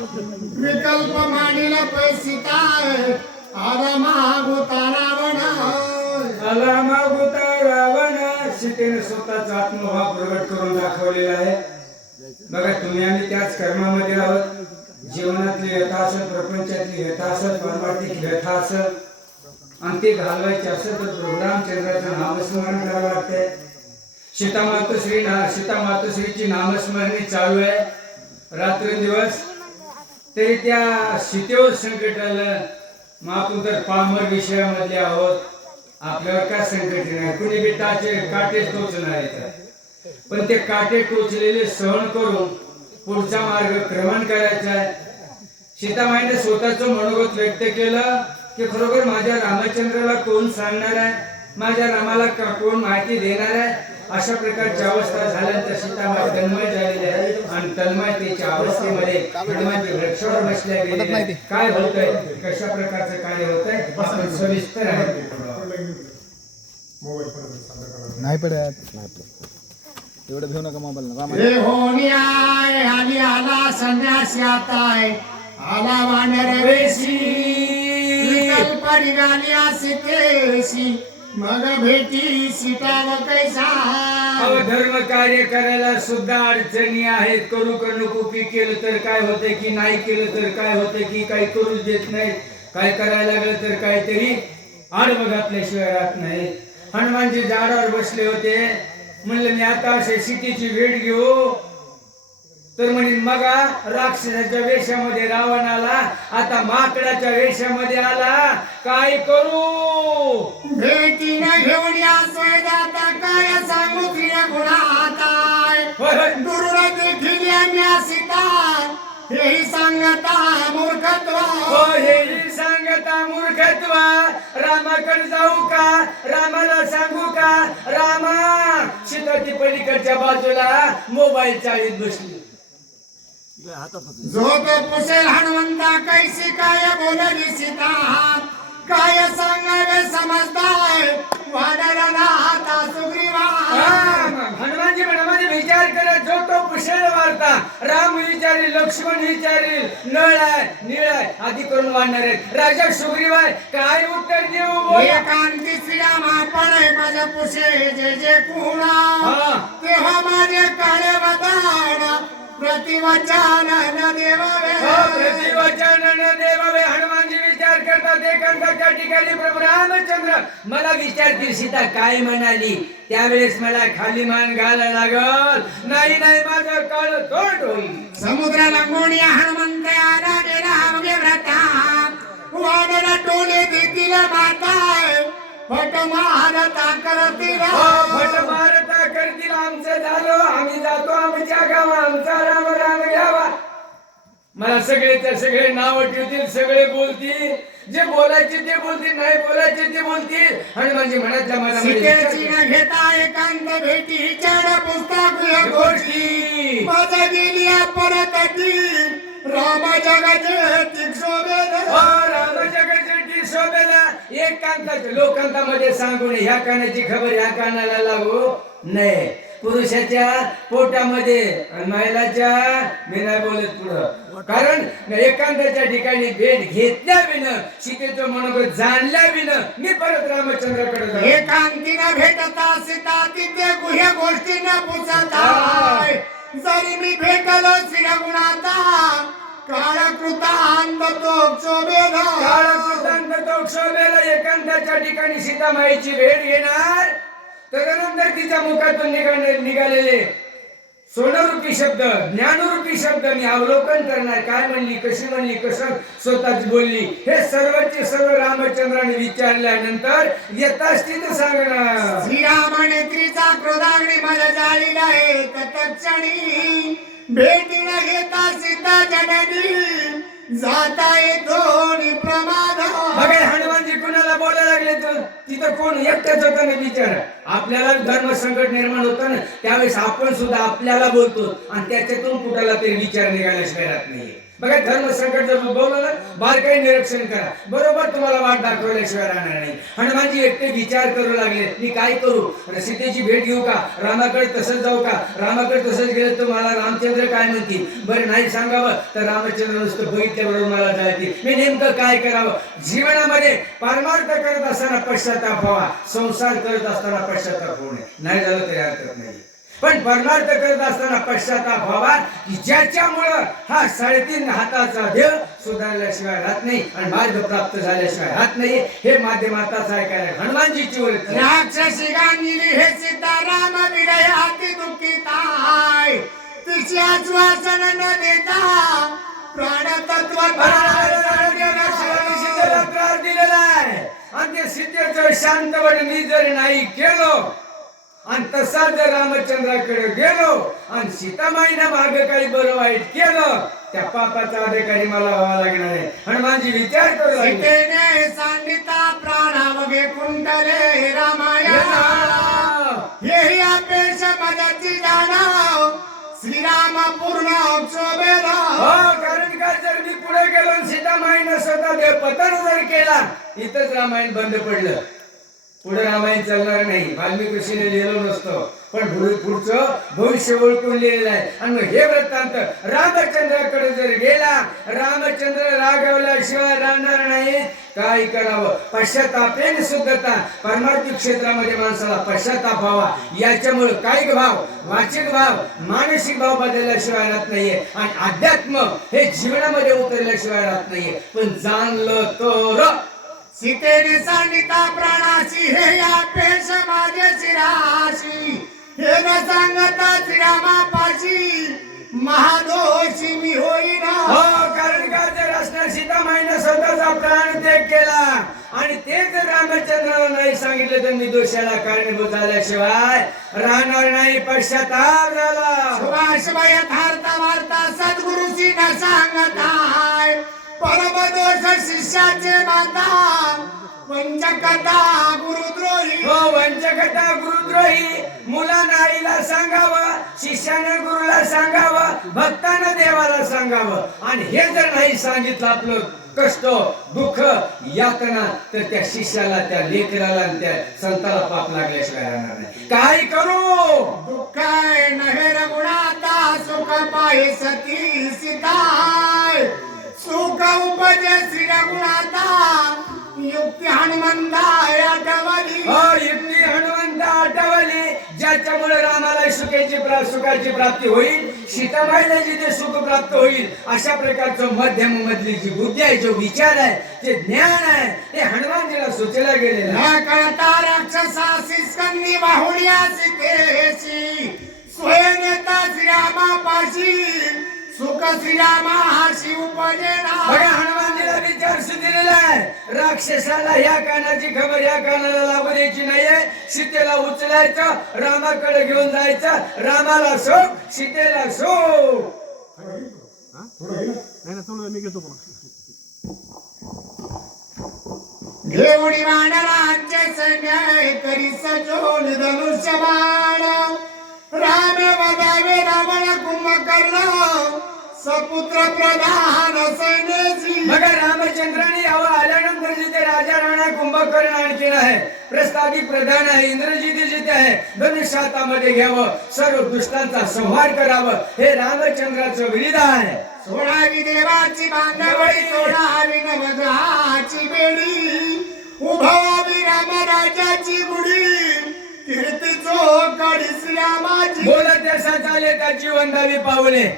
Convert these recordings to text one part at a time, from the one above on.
विकल्प मांडिला पैसिता आला मागुता रावण आला मागुता रावण. सीतेने स्वतःचा आत्मभाव प्रगट करून दाखवलेला आहे. बघा तुम्ही आम्ही त्याच कर्मामध्ये आहोत. जीवनातली व्यथा असेल, प्रपंचातली व्यथा असेल, पारमार्थिक व्यथा असेल आणि ते घालवायचे असेल तर प्रभू रामचंद्राचं नामस्मरण करावं लागतंय. सीता मातोश्रीची नामस्मरणी चालू आहे रात्रंदिवस. तरी त्या सीतेवर संकट आलं. मग आपण तर पामर विषयामध्ये आहोत. आपल्यावर काय संकट नाही. कुणी बी काटे टोचणार आहे. पण ते काटे टोचलेले सहन करून पुढचा मार्ग क्रमण करायचा आहे. सीतामाईने स्वतःचं मनोगत व्यक्त केलं की खरोखर माझ्या रामचंद्राला कोण सांगणार आहे, माझ्या रामाला कोण माहिती देणार आहे. अशा प्रकारची अवस्था झाल्यानंतर सीतामाई तन्मय झालेली आहे आणि तन्मयतेच्या अवस्थेमध्ये हनुमानजी वृक्षावर बसल्या गेलेले. काय होतंय, कशा प्रकारचं कार्य होतंय आपण सविस्तर आहे. नाही पडत एवढं घेऊ नका मोबाईल. रे होनी आय आली आला संन्यासी आताय आला वानर वेशी विकल्प निघाली सीतेशी मग भेटी सीता व कैसा. धर्म कार्य करायला सुद्धा अडचणी आहेत. करू का नको की केलं तर काय होते की नाही केलं तर काय होते की काही करूच देत नाही. काय करायला लागलं तर काहीतरी आडवं घातल्याशिवाय राहत नाही. हनुमानजी झाडावर बसले होते. म्हणलं मी आता असे सीतेची भेट घेऊ तर म्हणे मगा राक्षसाच्या वेशामध्ये रावण आला, आता माकडाच्या वेशामध्ये आला. काय करू? भेटीने घेऊन या सोयदाता काय सांगू तिने गुणाताय दुर्गा देखील आम्ही सीता हेही सांगता मूर्खत्व. हेही सांगता मूर्खत्व. रामाकडे जाऊ का, रामाला सांगू का? रामा सीताची पलीकडच्या बाजूला मोबाईल चाळीत बसली. जो तो पुसेल हनुमंता कैसी काय बोलली सीता काय सांगावे समजताय वानराला हाता सुग्रीवा. हनुमानजी मनामध्ये विचार करत जो तो पुसेल वार्ता. राम विचारील, लक्ष्मण विचारील, नळ आहे निळ आहे आधी करून वाढणार आहेत. राजा सुग्रीव आहे काय उत्तर देऊ? एकांती श्रीरामा पडे माझ्या पुसे जे जे कुणा तेव्हा माझे काळे वदाड प्रतिवचन देवावे. प्रतिवचन देवावे. हनुमानजी विचार करतात एकांताच्या ठिकाणी प्रभू रामचंद्र मला विचारतील सीता काय म्हणाली. त्यावेळेस मला खाली मान घालायला लागल. नाही नाही माझं काळ तोंड होईल. समुद्राला कोणी हनुमंत आला गेला अवघे व्रता वानरा टोले देतील माता फट मारता करतील. फट मारता करतील. आमचं झालं आम्ही जातो आमच्या गावा आमचा राम राम घ्यावा. मला सगळे सगळे नाव ठेवतील, सगळे बोलतील. जे बोलायचे ते बोलतील, नाही बोलायचे ते बोलतील. आणि म्हणजे म्हणायच्या सीतेची न घेता एकांत भेटी चढ पुस्तक गोष्टी माझा गेली परत राम जगाचे टिक शोभेला. राम जगाचे टिक शोभेला. एकांताच्या लोकांतामध्ये सांगू नये. ह्या कानाची खबर ह्या कानाला लागू नये. पुरुषाच्या पोटामध्ये महिलाच्या मी नाही बोलत पुढं. कारण एकांताच्या ठिकाणी भेट घेतल्या विना सीतेचं मनोगत जाणल्या विना मी परत रामचंद्राकडे जाऊ. एकांतीनं भेटता सीता तिथे गुह्य गोष्टींना पुसता जरी मी भेटलो श्रीगुणाता काळकृतांत तो शोभेला. काळकृतांत तो शोभेला. एकांताच्या ठिकाणी सीतामाईची भेट घेणार. तदनंतर तिच्या मुखातून निघालेले सोनरूपी शब्द, ज्ञानरूपी शब्द मी अवलोकन करणार. काय म्हणली, कशी म्हणली, कसं स्वतःच बोलली, हे सर्वचे सर्व रामचंद्राने विचारल्यानंतर यथास्थित सांगणार. श्रीराम नेत्रीचा क्रोधाग्नी मला जाळीला आहे तत्क्षणी भेटी न घेता सीता जननी जाता येतो प्रमाद. हनुमानजी कुणाला बोलायला लागले तर तिथं कोण एकटाच होता ना विचार. आपल्याला धर्म संकट निर्माण होतं ना त्यावेळेस आपण सुद्धा आपल्याला बोलतो आणि त्याच्यातून कुणाला तरी विचार निघाल्याशिवाय राहत नाही. बघा धर्म संकट जर उद्भवलं ना बारकाई निरीक्षण करा, बरोबर तुम्हाला वाट दाखवल्याशिवाय राहणार नाही. हनुमानजी एकटे विचार करू लागले, मी काय करू, सीतेची भेट घेऊ का, रामाकडे तसंच जाऊ का, रामाकडे तसंच गेलं तर मला रामचंद्र काय म्हणतील, बरं नाही सांगावं तर रामचंद्र नुसतं बघितल्याबरोबर मला जायचे, मी नेमकं काय करावं. जीवनामध्ये परमार्थ करत असताना पश्चाताप व्हावा, संसार करत असताना पश्चाताप होऊ नये, नाही झालं तरी हरकत नाही. पण परमार्थ करत असताना पश्चाताप व्हावा की ज्याच्यामुळं हा 3.5 हाताचा देव सुधारल्याशिवाय राहत नाही आणि मार्ग प्राप्त झाल्याशिवाय राहत नाही. हे माध्यमाताच ऐकायला हनुमानजीची वृत्ती. राक्षसी गांधीली हे सीताराम विरयाती दुःखिताय, तिच्याच वासन न देता प्राणतत्व त्रास दिलेला आहे आणि ते सीतेचं शांतपणे मी जर नाही केलो आणि तसा जर रामचंद्राकडे गेलो आणि सीतामाईना माग काही बरं वाईट केलं, त्या पापाचा अधिकारी मला व्हावा लागणार आहे. हनुमानजी विचार करू लागले. सीतेने सांगिता प्राणावगे कुंडले रामायणा, हेही अपेक्ष मदती जाणव श्रीराम पूर्ण क्षोभेला. कारण का जर मी पुढे गेलो आणि सीतामाईनं स्वतः देवपतन जर केला, इथंच रामायण बंद पडलं, पुढे रामायण चालणार नाही. वाल्मिकी ऋषीने लिहिलं नसतं, पण पुढचं भविष्य ओळखून लिहिलेलं आहे. आणि मग हे वृत्तांत रामचंद्राकडे जर गेला, रामचंद्र रागवल्याशिवाय राहणार नाही. काय करावं, पश्चातापेन शुद्धता. परमार्थिक क्षेत्रामध्ये माणसाला पश्चाताप व्हावा, याच्यामुळे कायिक भाव, वाचिक भाव, मानसिक भाव बदलल्याशिवाय राहत नाहीये आणि अध्यात्म हे जीवनामध्ये उतरल्याशिवाय राहत नाहीये. पण जाणलं तर सीतेने सांगिता प्राणाची हे अपेक्ष माझे चिराशी, हे न सांगता श्रीरामापाशी महादोषी मी होईना. कारण का जर असणार सीतामाईने स्वतःचा प्राण त्याग केला आणि ते जर रामचंद्राला नाही सांगितलं तर मी दोषाला कारणीभूत झाल्याशिवाय राहणार नाही. पश्चाताप झाला. शुभाशुभ यथार्थ वार्ता सद्गुरुची न सांगताय, परमदोष शिष्याचे माता वंचकता गुरुद्रोही. वंचकता गुरुद्रोही. मुलानं आईला सांगावं, शिष्यानं गुरुला सांगावं, भक्तानं देवाला सांगावं आणि हे जर नाही सांगितलं आपलं कष्ट, दुःख, यातना, तर त्या शिष्याला, त्या लेकराला, त्या संताला पाप लागल्याशिवाय राहणार नाही. काय करू, दुःख नहेर गुणाता सुख पाहि सती सीताय, सुख उपजे श्री रघुनाथा युक्ती हनुमंता आठवली. युक्ती हनुमंता आठवली, ज्याच्यामुळे रामाला सुखाची प्राप्ती होईल, सीताबाईला जिथे सुख प्राप्त होईल, अशा प्रकारचं मध्यम मधली जी बुद्धी आहे, जो विचार आहे, जे ज्ञान आहे, ते हनुमानजीला सुचला गेलेलं आहे. कळता राक्षसासी स्कंदी बाहुड्या सीतेची, स्वयंता श्रीरामापाशी सुख श्रीरामाशी उपजेना. हनुमानजीला विचार सुचलेला आहे, राक्षसाला ह्या कानाची खबर ह्या कानाला लागू द्यायची नाहीये. सीतेला उचलायचं, रामाकडे घेऊन जायचं, रामाला सुख, सीतेला सुख. घेऊनी वानरांचे सैन्य करी सजोन धनुष्य बाण, राम वदावे रावण कुंभकर्ण सपुत्र प्रधान सैन्याची. बघा रामचंद्राने यावं आल्यानंतर जिथे राजा राणा कुंभकर्ण आणखीन आहे, प्रस्तावित प्रधान आहे, इंद्रजित जिथे आहे, धनुष्य हातामध्ये घ्यावं, सर्व दुष्टांचा संहार करावं, हे रामचंद्राचं विधान आहे. सोडावी देवाची बांधवळी, सोडावी नवग्रहाची बेडी, उभवावी रामराजाची गुढी, कीर्ती चोकडी श्रीरामाची. बोलत असा चाले त्याची वंदावी पावले.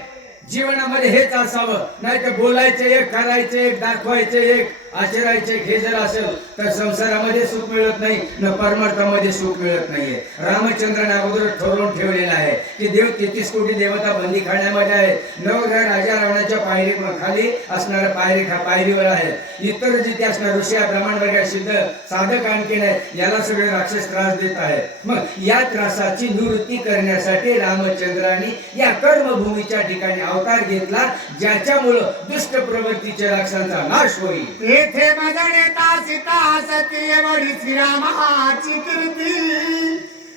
जीवनामध्ये हेच असावं, नाही तर बोलायचे एक, करायचे एक, दाखवायचे एक, आचरायचे हे जर असेल तर संसारामध्ये सुख मिळत नाही, न परमार्थामध्ये सुख मिळत नाहीये. रामचंद्राने अगोदर ठरवून ठेवलेलं आहे की देव 33 कोटी देवता बंदीखान्यामध्ये आहे. नवग्रह राजा रावणाच्या पायरी खाली असणाऱ्या पायरीवर आहे. इतर जिथे असणार ऋषी ब्राह्मण सिद्ध साधक आणखीन आहे, याला सगळे राक्षस त्रास देत आहेत. मग या त्रासाची निवृत्ती करण्यासाठी रामचंद्राने या कर्मभूमीच्या ठिकाणी अवतार घेतला, ज्याच्यामुळं दुष्ट प्रवृत्तीच्या राक्षसांचा नाश होईल. येथे मदनेता सीता सती एवढी श्रीरामाची कीर्ती,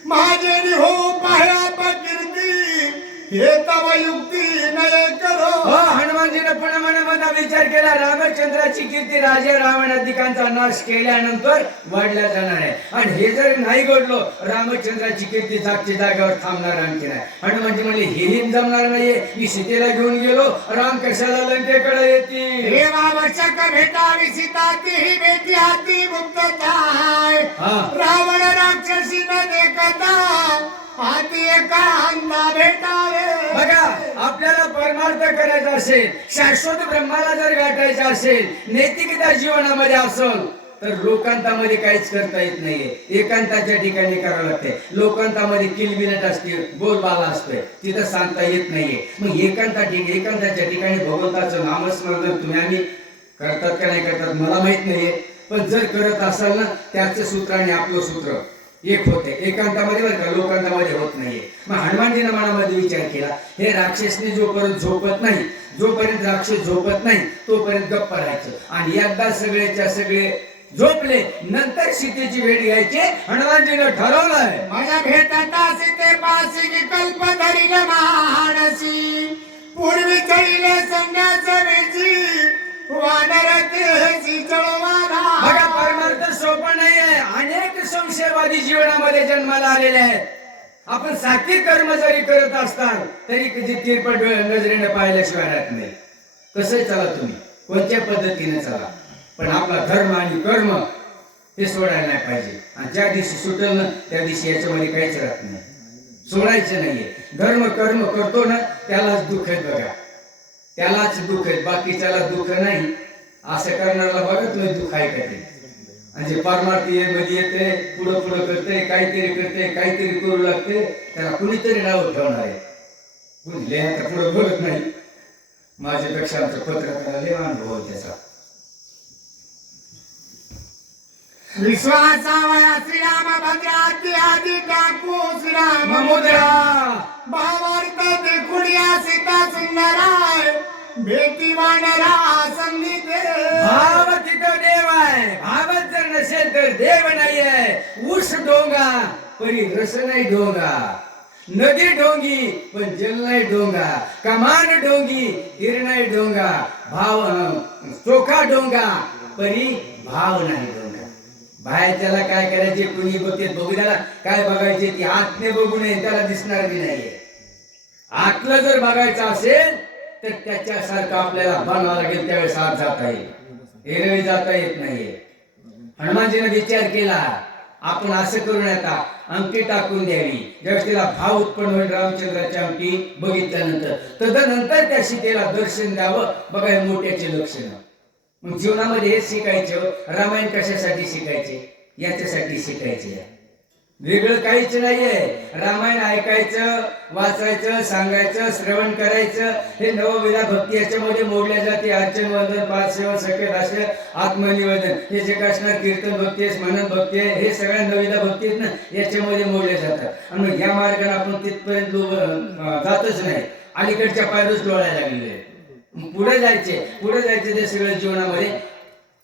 माझे हो पाया कीर्ती, हे तव युक्ती नये करो. हो, हनुमानजीने पुन्हा मनामधला विचार केला, रामचंद्राची कीर्ती राजा रावणाधिकांचा नाश केल्यानंतर वाढल्या जाणार आहे. आणि हे जर नाही घडलो, रामचंद्राची कीर्ती जागच्या जागेवर थांबणार आणखी नाही. हनुमानजी म्हणले हेही जमणार नाहीये, मी सीतेला घेऊन गेलो, राम कशाला लंकेकडे येतील. हे आवश्यक भेटावी सीता तीही भेटी हाती मुक्तताय. रावण राक्षसी न देखता हाती एकांता भेटावे. बघा, आपल्याला परमार्थ करायचा असेल, शाश्वत ब्रह्माला जर गाठायचं असेल, नैतिकता जीवनामध्ये असेल, तर लोकांतामध्ये काहीच करता येत नाहीये. एकांताच्या ठिकाणी करावं लागते. लोकांतामध्ये किलबिलट असते, बोलबाला असतोय, तिथं सांगता येत नाहीये. मग एकांताच्या ठिकाणी भगवंताचं नामस्मरण तुम्ही आम्ही करतात का नाही करतात मला माहित नाहीये. पण जर करत असाल ना, त्याचं सूत्र आणि आपलं सूत्र एक होते. एकांतामध्ये बरं का, लोकांतामध्ये होत नाहीये. मग हनुमानजीने मनामध्ये विचार केला, हे राक्षसने जोपर्यंत झोपत नाही, जोपर्यंत राक्षस झोपत नाही, तोपर्यंत गप्प राहायचं. आणि एकदा सगळेच्या सगळे झोपले, नंतर सीतेची भेट घ्यायची हनुमानजीने ठरवलं आहे. माझ्या भेटता सीते पासी विकल्प धरिल मानसी. पूर्वी चढिले संन्यास वेची वानर तेची चळवाना. बघा, परमार्थ सोपं नाही आहे. अनेक संशयवादी जीवनामध्ये जन्माला आलेले आहेत. आपण सात्विक कर्म जरी करत असताल तरी कधी तिरपट नजरेने पाहिल्याशिवाय राहत नाही. कसं चला तुम्ही, कोणत्या पद्धतीने चला, पण आपला धर्म आणि कर्म हे सोडायला नाही पाहिजे. आणि ज्या दिवशी सुटल ना, त्या दिवशी याच्यामध्ये काहीच राहत नाही. सोडायचं नाहीये. धर्म कर्म करतो ना, त्यालाच दुःख आहे. बघा, त्यालाच दुःख आहे, बाकीच्याला दुःख नाही. असं करणारा बघा तुम्ही दुःख आहे का ते. आणि जे परमार्थी मध्ये येते, पुढं पुढं करते, काहीतरी करते, काहीतरी करू लागते, त्याला कुणीतरी नाव ठेवणार आहे. कुणी आता पुढं बोलत नाही. माझ्यापेक्षा आमचं पत्रकाराला लय अनुभव त्याचा. विश्वासावया श्रीराम भद्राती आदि टाकू श्रीराम मुद्रा. भावार्थ देखुडिया सीता सुंदराय. भेटी वानरा संगीते. भाव तिथं देव आहे. भावच जर नसेल तर देव नाही आहे. ऊस डोंगा परी रस नाही डोंगा. नदी डोंगी पण जल नाही डोंगा. कमान डोंगी हिर नाही डोंगा. भाव चोखा डोंगा परी भाव नाही डोंगा. बाहेर त्याला काय करायचे, कुणी बघते बघू, त्याला काय बघायचे, ती आतने बघू नये, त्याला दिसणार बी नाहीये. आतलं जर बघायचं असेल तर त्याच्यासारखं आपल्याला बनावं लागेल. त्यावेळेस आत जाता येईल, एरवी जाता येत नाहीये. हनुमानजीने विचार केला, आपण असं करून आता अंगठी टाकून द्यावी. ज्यावेळेस तिला भाव उत्पन्न होईल रामचंद्राची अंगठी बघितल्यानंतर, तदनंतर त्या सीतेला दर्शन द्यावं. बघा, मोठ्याचे लक्षण. मग जीवनामध्ये हे शिकायचं. रामायण कशासाठी शिकायचे? याच्यासाठी शिकायचे. वेगळं काहीच नाहीये. रामायण ऐकायचं, वाचायचं, सांगायचं, श्रवण करायचं. हे नवविधा भक्ती याच्यामध्ये मोडल्या जाते. अर्चन वंदन, पादसेवन, सखेत असे आत्मनिवेदन, हे जे काय असणार कीर्तन भक्ती, स्मरण भक्ती, हे सगळ्या नवविधा भक्ती आहेत ना, याच्यामध्ये मोडल्या जातात. आणि मग या मार्गाने आपण तिथपर्यंत जातच नाही. अलीकडच्या पायरच डोळायला लागलेले. पुढे जायचे ते सगळं जीवनामध्ये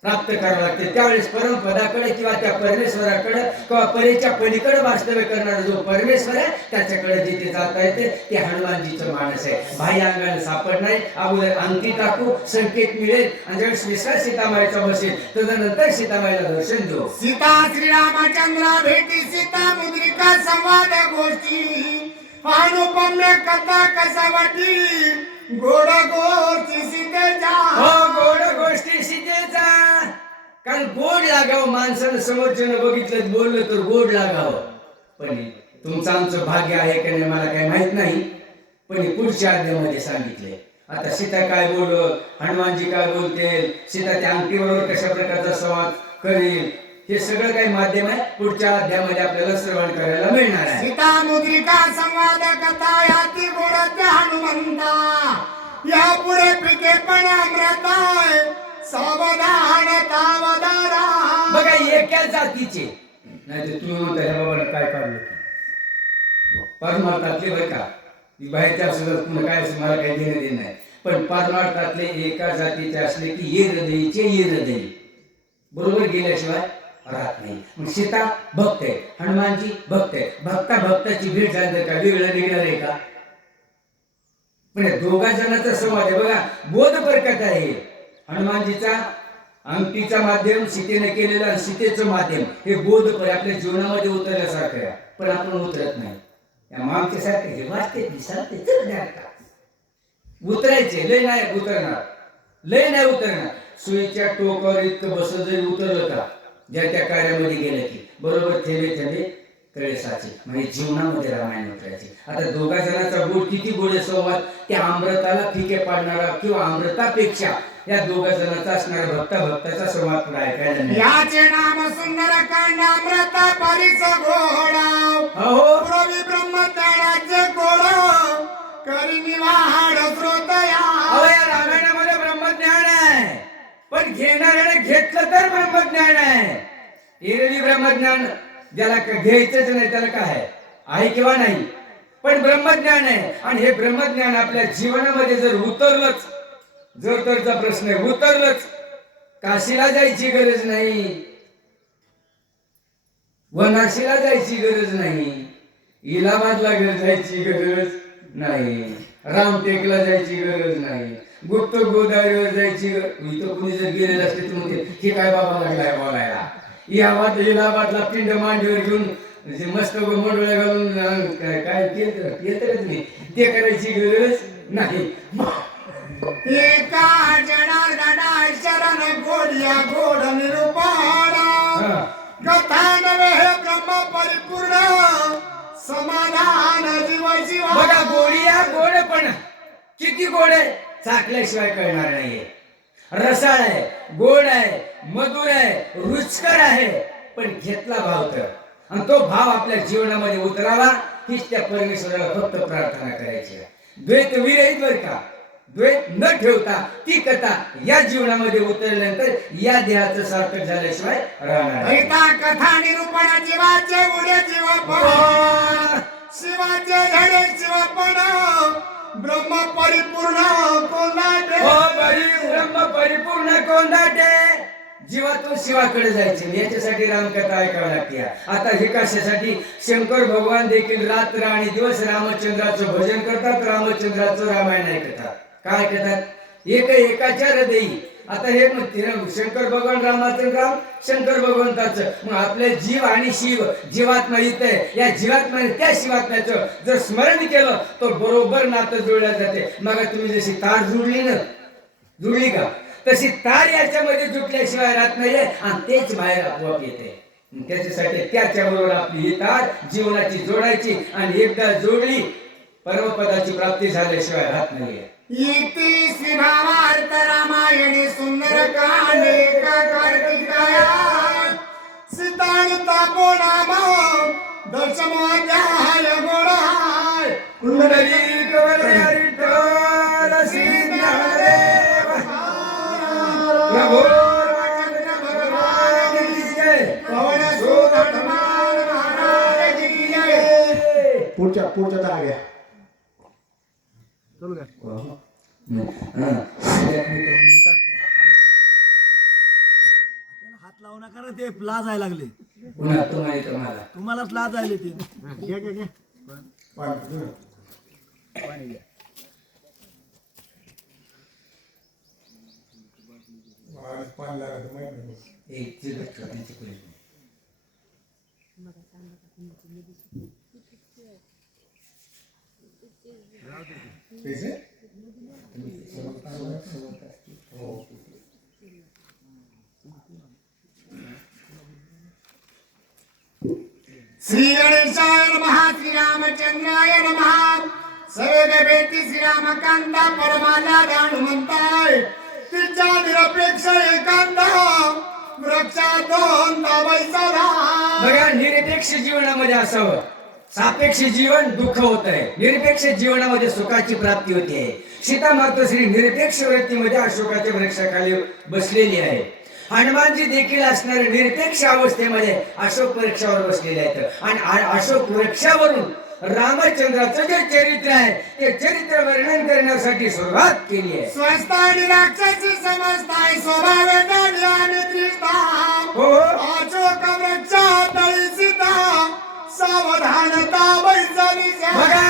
प्राप्त करावं लागते. त्यावेळेस परमपदाकडे किंवा त्या परमेश्वराकडे किंवा परीच्या पलीकडे वास्तव्य करणारा जो परमेश्वर आहे, त्याच्याकडे जिथे जाता येते ते हनुमानजीचं माणस आहे. बाह्य अंगाने सापडणार. अगोदर अंगठी टाकू, संकेत मिळेल. आणि ज्यावेळेस विश्वास सीतामाईचा बसेल, तदनंतर सीतामाईला दर्शन देऊ. सीता श्रीरामचंद्र भेटी सीता मुद्रिका संवाद गोष्टी. अनुपम्य कथा कसावटी. गोड गोष्टी सीतेचा. हो, गोड गोष्टी सीतेचा. कारण गोड लागावं. माणसानं समोरच्यानं बघितलं, बोललं तर गोड लागावं. पण तुमचं आमचं भाग्य आहे का नाही मला काही माहित नाही. पण पुढच्या अध्यायामध्ये सांगितले. आता सीता काय बोलत, हनुमानजी काय बोलते, सीता त्या अंगठीबरोबर कशा प्रकारचा संवाद करेल, हे सगळं काही माध्यम आहे. पुढच्या अध्यायामध्ये आपल्याला श्रवण करायला मिळणार आहे. सीता मुद्रिका संवाद कथा याती गोडते हनुमंता. या पुढे पिके पण अमृताय. सावधान तावदारा. बघा, एका जातीचे नाही तर तुम्ही म्हणता ह्या बाबाला काय काढलं परमार्थातले. बरं का, बाहेरच्या सुद्धा तुम्हाला काय असं मला काही घेणं देणं नाही. पण परमार्थातले एका जातीचे असले की ये हृदयीचे ये हृदयी बरोबर गेल्याशिवाय राहत नाही. मग सीता भक्त आहे, हनुमानजी भक्त आहे. भक्ता भक्ताची भेट झाली तर का वेगळं निघणार आहे का? पण या दोघा जणांचा संवाद आहे बघा, बोध प्रकट आहे. हनुमानजीचा अंगठीचा माध्यम, सीतेने केलेलं आणि सीतेचं माध्यम हे बोधपर आपल्या जीवनामध्ये उतरल्यासारखं आहे, पण आपण उतरत नाही. या मागच्या सारखे हे वाचते उतरायचे, लय नाही उतरणार, लय नाही उतरणार. सुईच्या टोकावर इतकं बस जरी उतरलं का ज्या त्या कार्यामध्ये गेलं की बरोबर थेंबे थेंबे तळे साचे, म्हणजे जीवनामध्ये रामायण उतरायचे. आता दोघा जणांचा गोड किती गोड संवाद, त्या अमृताला फिके पाडणारा किंवा अमृतापेक्षा या दोघा जणांचा असणारा भक्ताचा संवाद पुढे ऐकायला नाही. याचे नाम सुंदर कांड अमृता परीच घोडा, हो पूर्वी ब्रह्मज्ञानाचे गोड करी निवाड श्रोतया. अहो, या रामायणामध्ये ब्रह्मज्ञान आहे, पण घेणाऱ्याने घेतलं तर ब्रह्मज्ञान आहे. एरवी ब्रह्मज्ञान ज्याला घ्यायचंच नाही त्याला काय आहे किंवा नाही, पण ब्रह्मज्ञान आहे. आणि हे ब्रह्मज्ञान आपल्या जीवनामध्ये जर उतरलंच, जर तरचा प्रश्न आहे, उतरलंच, काशीला जायची गरज नाही, वनाशीला जायची गरज नाही, इलाहाबादला जायची गरज नाही, रामटेकला जायची गरज नाही, गुप्त गोदावरीवर जायची इथं कुणी जर गेलेलं असते तर म्हणते हे काय बाबा लागलाय बोलायला. इलाहाबादला पिंड मांडीवर घेऊन मस्त मंडोळ्या घालून काय येतं तुम्ही ते करायची गरज नाही. एका जनार्दना शरण गोडिया गोड निरूपण, कथा नवे हे ब्रह्म परिपूर्ण समाधान जीव जीव. बघा गोडिया गोड, पण किती गोड आहे चाकल्याशिवाय कळणार नाहीये. रसाळ आहे, गोड आहे, मधुर आहे, रुचकर आहे, पण घेतला भाव तर, आणि तो भाव आपल्या जीवनामध्ये उतरावा हीच त्या परमेश्वराला फक्त प्रार्थना करायची आहे. द्वैत विरहित बर का, द्वैत न ठेवता ती कथा या जीवनामध्ये उतरल्यानंतर या देहाचं सार्थक झाल्याशिवाय राहणार नाही. कथा निरूपण जीवाचे गुढे जीवपण, शिवाचे धडे शिवपण, ब्रह्म परिपूर्ण कोंडाटे. हो बरी ब्रह्म परिपूर्ण कोंडाटे. जीवातून शिवाकडे जायचे, याच्यासाठी रामकथा ऐकावी लागते. आता हे कशासाठी, शंकर भगवान देखील रात्र आणि दिवस रामचंद्राचं भजन करतात, रामचंद्राचं रामायण ऐकतात. काय करतात, एकाच्या हृदयी. आता हे म्हणते ना, शंकर भगवान रामाचं राम, शंकर भगवंताचं. मग आपले जीव आणि शिव, जीवात्मा इथं आहे, या जीवात्म्याने त्या शिवात्म्याचं जर स्मरण केलं तर बरोबर नातं जुळल्या जाते. मग तुम्ही जशी तार जुळली का, तशी तार याच्यामध्ये जुटल्याशिवाय राहत नाहीये, आणि तेच बाहेर आपोआप येते. त्याच्यासाठी त्याच्याबरोबर आपली ही तार जीवनाची जोडायची, आणि एकदा जोडली परमपदाची प्राप्ती झाल्याशिवाय राहत नाहीये. इति श्री भावार्थ रामायणे सुंदर कांडे कार्तिकाया सीतान तापो नाम दशमोऽध्याय गोडाय. पुंडलीक वरदे विठ्ठल श्री ज्ञानदेव प्रभो भगवान की जय. पवन सुत हनुमान महाराज की जय. पुढच्या जाग्या चलू का? हात लावू नका रे, ते लाज आहे लागले. पुन्हा तुम्हाला तुम्हालाच लाज आले ते. घे घे घे पाणी घ्या. एक चिरट करण्याची पुढे श्री गणेशाय नमः, श्री रामचंद्राय नमः. सर्वे भेटी श्रीरामकांता परमाला हनुमंताय, तिच्या निरपेक्ष एकांता वृक्षातून ताबायचा धाम. बघा, निरपेक्ष जीवनामध्ये असावं. सापेक्ष जीवन दुःख होत आहे, निरपेक्ष जीवनामध्ये सुखाची प्राप्ती होते आहे. सीता मात्र श्री निरपेक्ष वृत्तीमध्ये अशोकाच्या वृक्षाखाली बसलेली आहे. हनुमानजी देखील असणाऱ्या निरपेक्ष अवस्थेमध्ये अशोक वृक्षावर बसलेले आहेत, आणि अशोक वृक्षावरून रामचंद्राचं जे चरित्र आहे ते चरित्र वर्णन करण्यासाठी सुरुवात केली आहे. स्वस्त आणि राक्षसी समजताय स्वभाव आणि त्रिष्ठा. हो अशोक वृक्षा तळी सीता सावधानता बैसली. बघा,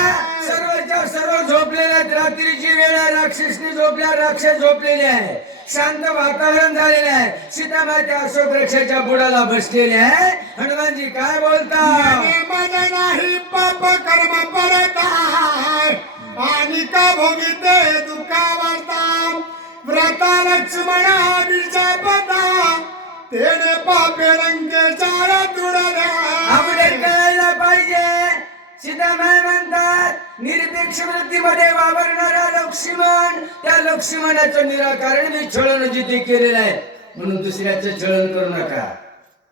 सर्वच्या सर्व झोपलेल्या आहेत. रात्रीची वेळ आहे, राक्षसनी झोपल्या, राक्षस झोपलेले आहे, शांत वातावरण झालेले आहे. सीतामाई त्या अशोक वृक्षाच्या बुडाला बसलेले आहे. हनुमानजी काय बोलता? माझे नाही पाप कर्म परताय आणि का भोगिते दुःखावरता व्रता लक्ष्मणा विचापता तेने पापे रंगेच्या तुडल्या. अगोदर कळायला पाहिजे, सीतामाई म्हणतात निरपेक्ष वृत्तीमध्ये वावरणारा लक्ष्मण, त्या लक्ष्मणाचं निराकरण मी छळण जिथे केलेलं आहे. म्हणून दुसऱ्याचं छळण करू नका,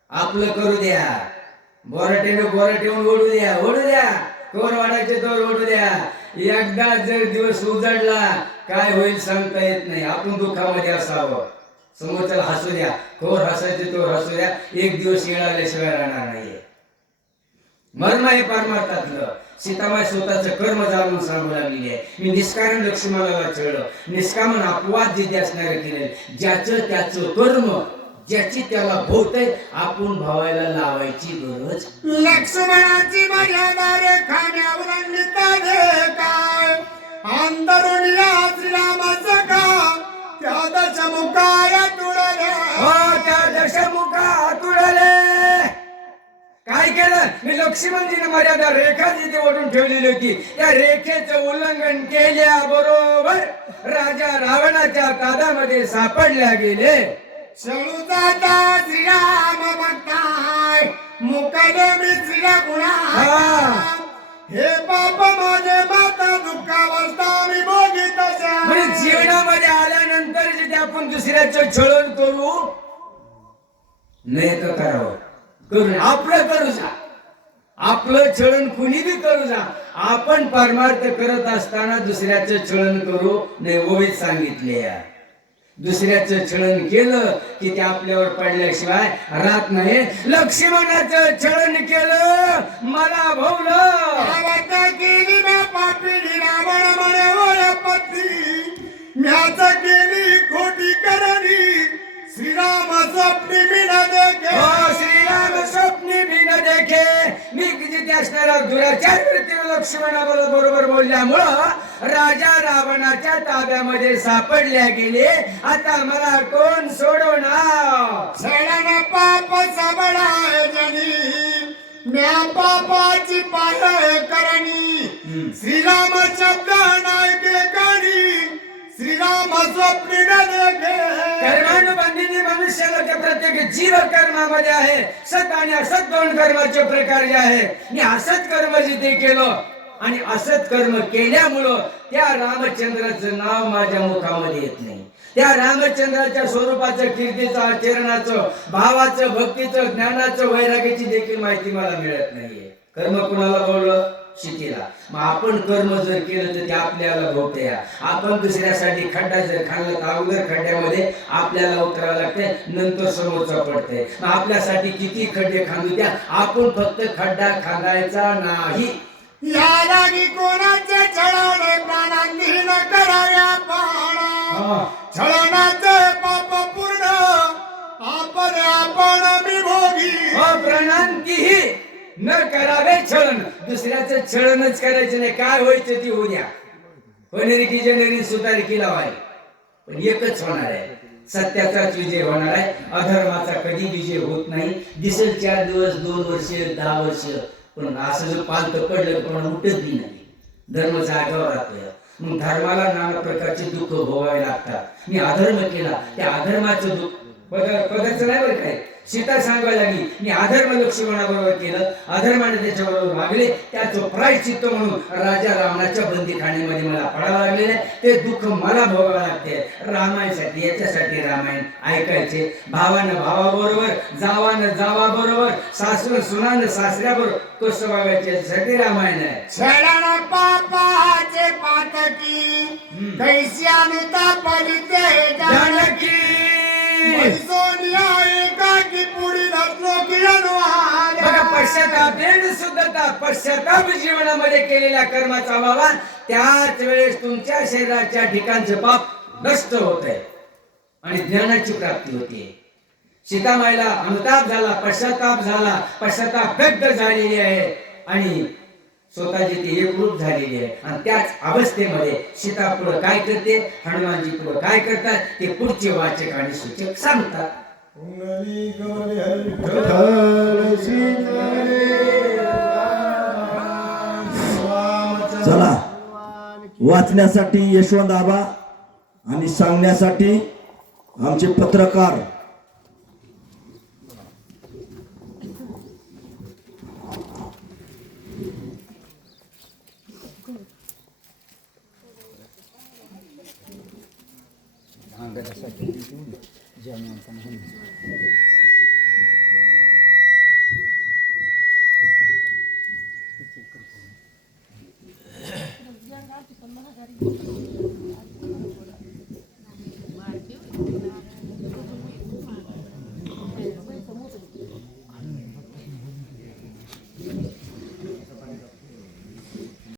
आपलं करू द्या. बोराटेनं बोराटेहून ओढू द्या, ओढू द्या, कोर वाढायचे तोर ओढू द्या. एकदा जर दिवस उजाडला काय होईल सांगता येत नाही. आपण दुःखामध्ये असावं, समोरच्याला हसू द्या, कोर हसायचे तोर हसू द्या. एक दिवस येणाऱ्याशिवाय राहणार नाहीये. मर्म हे परमार्थातलं. सीतामाई स्वतःचं कर्म जाणून सांगू लागलेली आहे. मी निष्कारण लक्ष्मणाला छळलं, निष्कामन अपवाद जिथे असणारे केले. ज्याचं त्याचं कर्म ज्याची त्याला भोवतय आपण भावायला लावायची गरज. लक्ष्मणाची मर्यादा रेखाने उल्लंघिता दे काय अंतरुणिया श्रीरामाचं का त्या दशमुखाया तुडल्या. हो, त्या दशमुखा तुडले. काय केलं? मी लक्ष्मणजीने मर्यादा रेखा जिथे ओढून ठेवलेली होती त्या रेखेचं उल्लंघन केल्याबरोबर राजा रावणाच्या ताब्यामध्ये सापडल्या गेले. चळू जाता श्रीराम भक्ताय मुकले मी श्रीरा गुणा. हे पाप माझे माता दुःखावस्था मी भोगीत म्हणजे जीवनामध्ये आल्यानंतर जिथे आपण दुसऱ्याचं छळण करू नाही तर करावं, करू आपलं करू जा. आपलं छळण कुणी बी करू जा. आपण परमार्थ करत असताना दुसऱ्याचं छळण करू नाही. ओवीत सांगितले या दुसऱ्याचं छळण केलं की ते आपल्यावर पडल्याशिवाय राहत नाही. लक्ष्मणाचं छळण केलं, मला भोवलं केली ना पापी रावण म्हणे ओळपती म्याच केली खोटी करणी श्रीराम स्वप्नी मी न देखे. हो, श्रीराम स्वप्नी भी न देखे. मी जिथे असणारा दुराचार वृत्तीने लक्ष्मणाबरोबर बोलल्यामुळं राजा रावणाच्या ताब्यामध्ये सापडल्या गेले. आता मला कोण सोडवणार? सडन पाप सबळाय जनी म्या पापाची पाय करणी श्रीराम शब्द नायके कणी श्रीराम स्वप्नी न देखे. कर्मानुबंधीने मनुष्याला त्या प्रत्येक जीव कर्मामध्ये आहे. सत आणि असत दोन कर्माचे प्रकार जे आहे. मी असत कर्म जिथे केलं आणि असत कर्म केल्यामुळं त्या रामचंद्राचं नाव माझ्या मुखामध्ये येत नाही. त्या रामचंद्राच्या स्वरूपाचं, कीर्तीचं, आचरणाचं, भावाचं, भक्तीचं, ज्ञानाचं, वैराग्याची देखील माहिती मला मिळत नाहीये. कर्म कुणाला बोललं? शिकेला. मग आपण कर्म जर केलं तर ते आपल्याला भोगते. आपण दुसऱ्यासाठी खड्डा जर खाल्ला तर अगोदर खड्ड्यामध्ये आपल्याला उतरावं लागते, नंतर समोरचा पडते. आपल्यासाठी किती खड्डे खांदू द्या, आपण फक्त खड्डा खांदायचा नाही. या लागी कोणाचे छळणे प्राणांनी न कराव्या पाळा. छळणाचे पाप पूर्ण आपण मी भोगी. प्राणांतीही न करावे छळण. दुसऱ्याचं छळणच करायचं नाही. काय व्हायचं ती उद्या होणारी की जनरी सुतारकी लावाय. पण एकच होणार आहे, सत्याचाच विजय होणार आहे. अधर्माचा कधी विजय होत नाही. दिसेल 4 दिवस, 2 वर्ष, 10 वर्ष, पण असं जर पालत पडलं पण उठत बी नाही. धर्म जागावर राहतोय. मग धर्माला नाना प्रकारचे दुःख भोगावे लागतात. मी अधर्म केला, त्या अधर्माचं दुःख पदार्थ नाही बरं काय. सीता सांगायला लागली मी अधर्म लक्ष्मणाबरोबर केलं, अधर्माने त्याच्याबरोबर वागले, त्याचं प्रायश्चित्त म्हणून राजा रावणाच्या बंदीखान्यामध्ये मला पडावं लागलेलं आहे. ते दुःख मला भोगावं लागते. रामायणासाठी, याच्यासाठी रामायण ऐकायचे. भावानं भावाबरोबर, जावानं जावाबरोबर, सासून सुनानं सासऱ्याबरोबर कसं वागायचे, याच्यासाठी रामायण आहे. छळण पापाचे पातकी कैस्यानुता पलिते जानकी. बघा, पश्चाताप सुद्धता, पश्चाताप जीवनामध्ये केलेल्या कर्माचा व्हावा. त्याच वेळेस तुमच्या शरीराच्या ठिकाणचं पाप नष्ट होत आहे आणि ज्ञानाची प्राप्ती होते. सीतामाईला अनुताप झाला, पश्चाताप झाला, पश्चाताप व्यक्त झालेली आहे आणि स्वतःची ती एकरूप झालेली आहे आणि त्याच अवस्थेमध्ये सीता पुढे काय करते, हनुमानजी पुढे काय करतात ते पुढचे वाचक आणि सूचक सांगतात. चला वाचण्यासाठी यशवंत आबा आणि सांगण्यासाठी आमचे पत्रकार अंगदासाठी